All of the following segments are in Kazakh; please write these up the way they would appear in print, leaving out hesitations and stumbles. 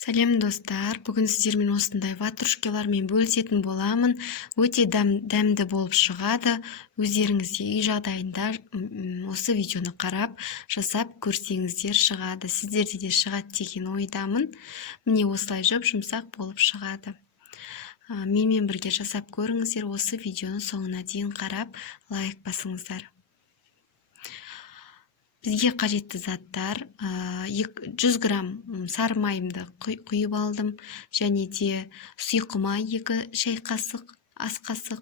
Сәлем достар, бүгін сіздермен осындай ватрушкалармен бөлісетін боламын. Өте дәмді болып шығады. Өздеріңіз де үй жағдайында осы видеоны қарап, жасап көрсеңіздер шығады. Сіздерде де шығады деген ойдамын. Міне осылай жұмсақ болып шығады. Менімен бірге жасап көріңіздер, осы видеоны соңына дейін қарап, лайк басыңыздар. Бізге қажетті заттар 100 грамм сары майымды құйып алдым, және де сұйқыма 2 шай қасық, ас қасық.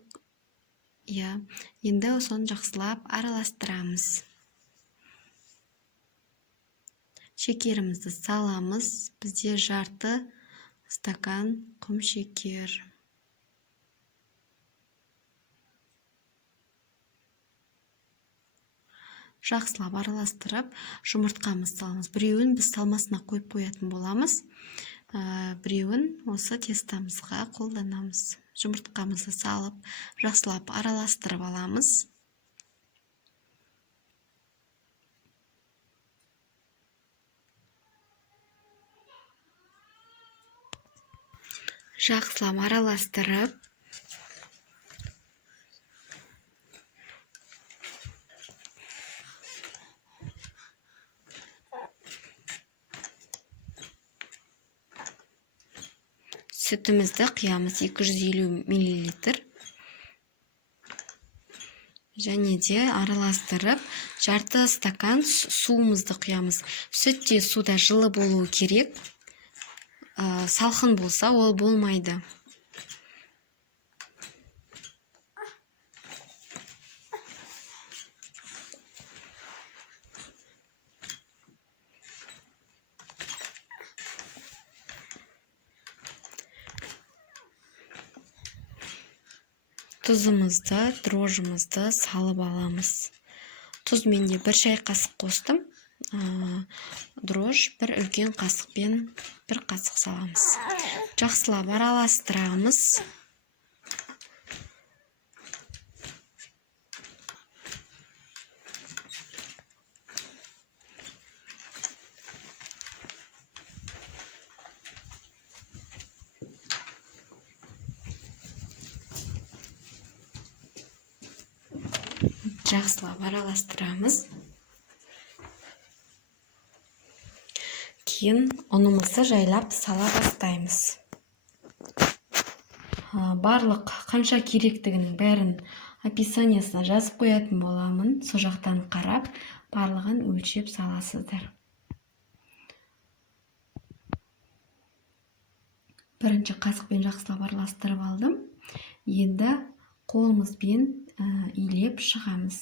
Енді соны жақсылап араластырамыз. Шекерімізді саламыз. Бізде жарты стакан құм шекер. Жақсылап араластырып, жұмыртқамыз саламыз. Біреуін біз салмасына қойып қоятын боламыз. Біреуін осы тестамызға қолданамыз. Жұмыртқамызды салып, жақсылап араластырып аламыз. Жақсылап араластырып, сүтімізді құямыз 250 мл. Және де араластырып, жарты стакан суымызды құямыз. Сүт те суда жылы болуы керек. Салқын болса, ол болмайды. Тұзымызды, дрожжымызды салып аламыз. Тұз менде 1 шай қасық қостым. Дрожж 1 үлкен қасықпен 1 қасық саламыз. Жақсылап араластырамыз. Жақсылап араластырамыз. Кейін ұнымызды жайлап сала бастаймыз. Барлық қанша керектігінің бәрін описаниясына жазып қоятын боламын. Сол жақтан қарап, барлығын өлшеп саласыздар. Бірінші қасықпен жақсылап араластырып алдым. Енді қолымызбен илеп шығамыз.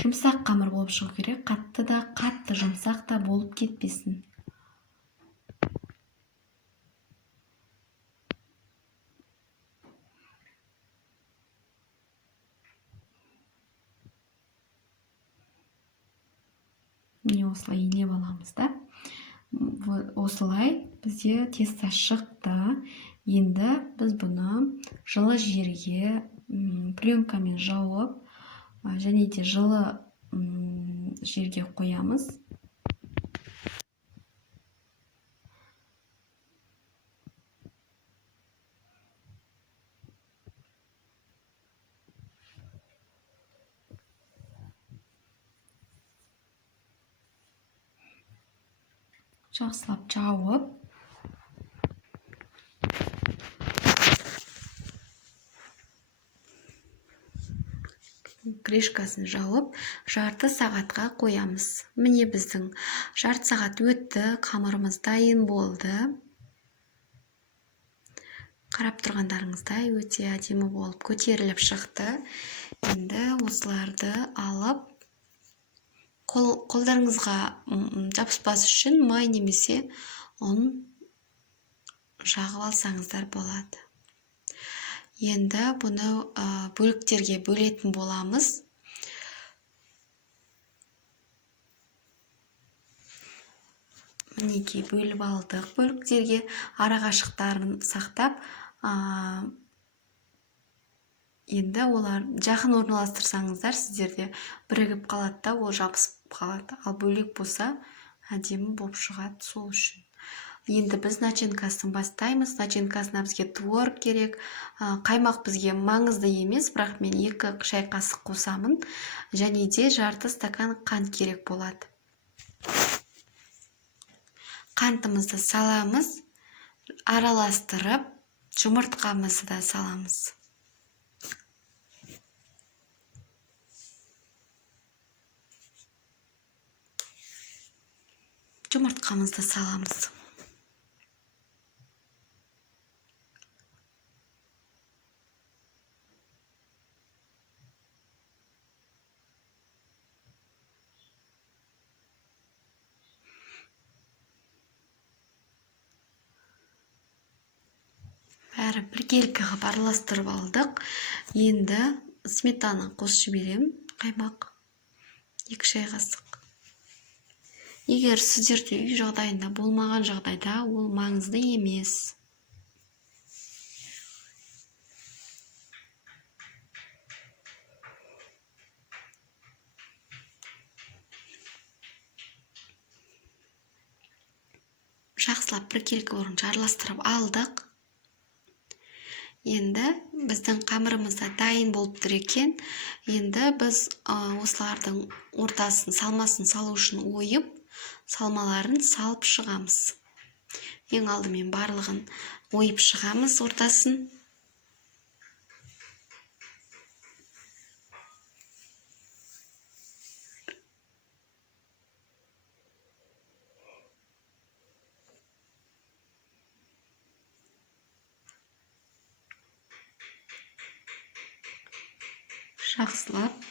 Жұмсақ қамыр болып шығу керек, қатты да, қатты жұмсақ та болып кетпесін. Міне осылай илеп аламыз да. Осылай бізде теста шықты. Енді біз бұны жылы жерге пленкамен жауып, және де жылы жерге қоямыз. Жақсылап жауып, крышкасын жауып, жарты сағатқа қоямыз. Міне біздің жарты сағат өтті, қамырымыз дайын болды. Қарап тұрғандарыңыздай өте әдемі болып көтеріліп шықты. Енді осыларды алып, қолдарыңызға жабыспас үшін май немесе ұн жағып алсаңыздар болады. Енді бұны бөліктерге бөлетін боламыз. Мінекей бөліп алдық бөліктерге. Арақашықтарын сақтап, енді олар жақын орналастырсаңыздар, сіздерде бірігіп қалады да, ол жабысып қалады. Ал бөлек болса, әдемі болып шығады. Сол үшін Енді біз начинкасын бастаймыз. Начинкасына бізге творог керек. Қаймақ бізге маңызды емес, бірақ мен 2 шай қасық қосамын. Және де жарты стакан қант керек болады. Қантымызды саламыз, араластырып, жұмыртқамызды да саламыз. Жұмыртқамызды саламыз. Бәрі біркелкі қылып араластырып алдық. Енді сметана қосып жіберем, қаймақ 2 шай қасық. Егер сіздерде үй жағдайында болмаған жағдайда ол маңызды емес. Жақсылап біркелкі орынша араластырып алдық. Енді біздің қамырымызда дайын болып тұр екен. Енді біз осылардың ортасын, салмасын салу үшін ойып, салмаларын салып шығамыз. Ең алдымен барлығын ойып шығамыз ортасын. Жақсылап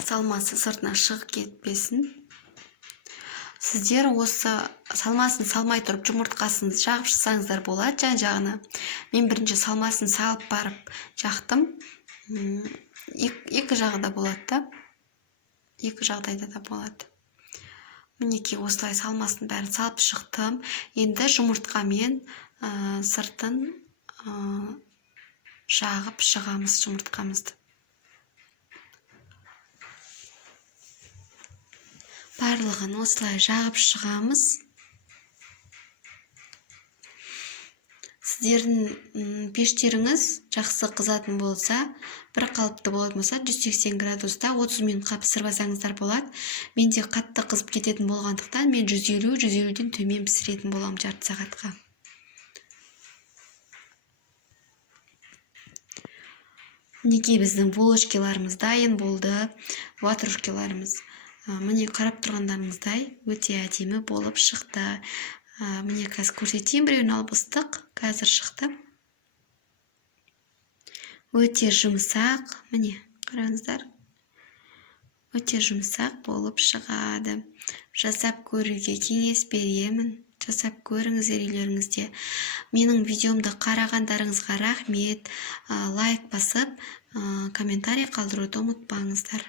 салмасы сыртына шығып кетпесін. Сіздер осы салмасын салмай тұрып жұмыртқасын жағып шықсаңыздар болады жан-жағына. Мен бірінші салмасын салып барып жақтым. 2 жағы да болады да. 2 жағдайда да болады. Мінекей осылай салмасын бәрін салып шықтым. Енді жұмыртқамен сыртын жағып шығамыз жұмыртқамызды. Барлығын осылай жағып шығамыз. Сіздердің пештеріңіз жақсы қызатын болса, бір қалыпты болатын болса, 180 градуста 30 минутқа пісірбасаңыздар болады. Менде қатты қызып кететін болғандықтан мен 150-150-ден төмен пісіретін боламын жарты сағатқа. Неге біздің булочкаларымыз дайын болды, ватрушкаларымыз. Міне қарап тұрғандарыңыздай өте әдемі болып шықты. Міне қазір көрсетейін, біреуін алып ыстық, қазір шықты. Өте жұмсақ, міне қараңыздар. Өте жұмсақ болып шығады. Жасап көруге кеңес беремін. Жасап көріңіздер үйлеріңізде. Менің видеомды қарағандарыңызға рахмет. Лайк басып, комментарий қалдыруды ұмытпаңыздар.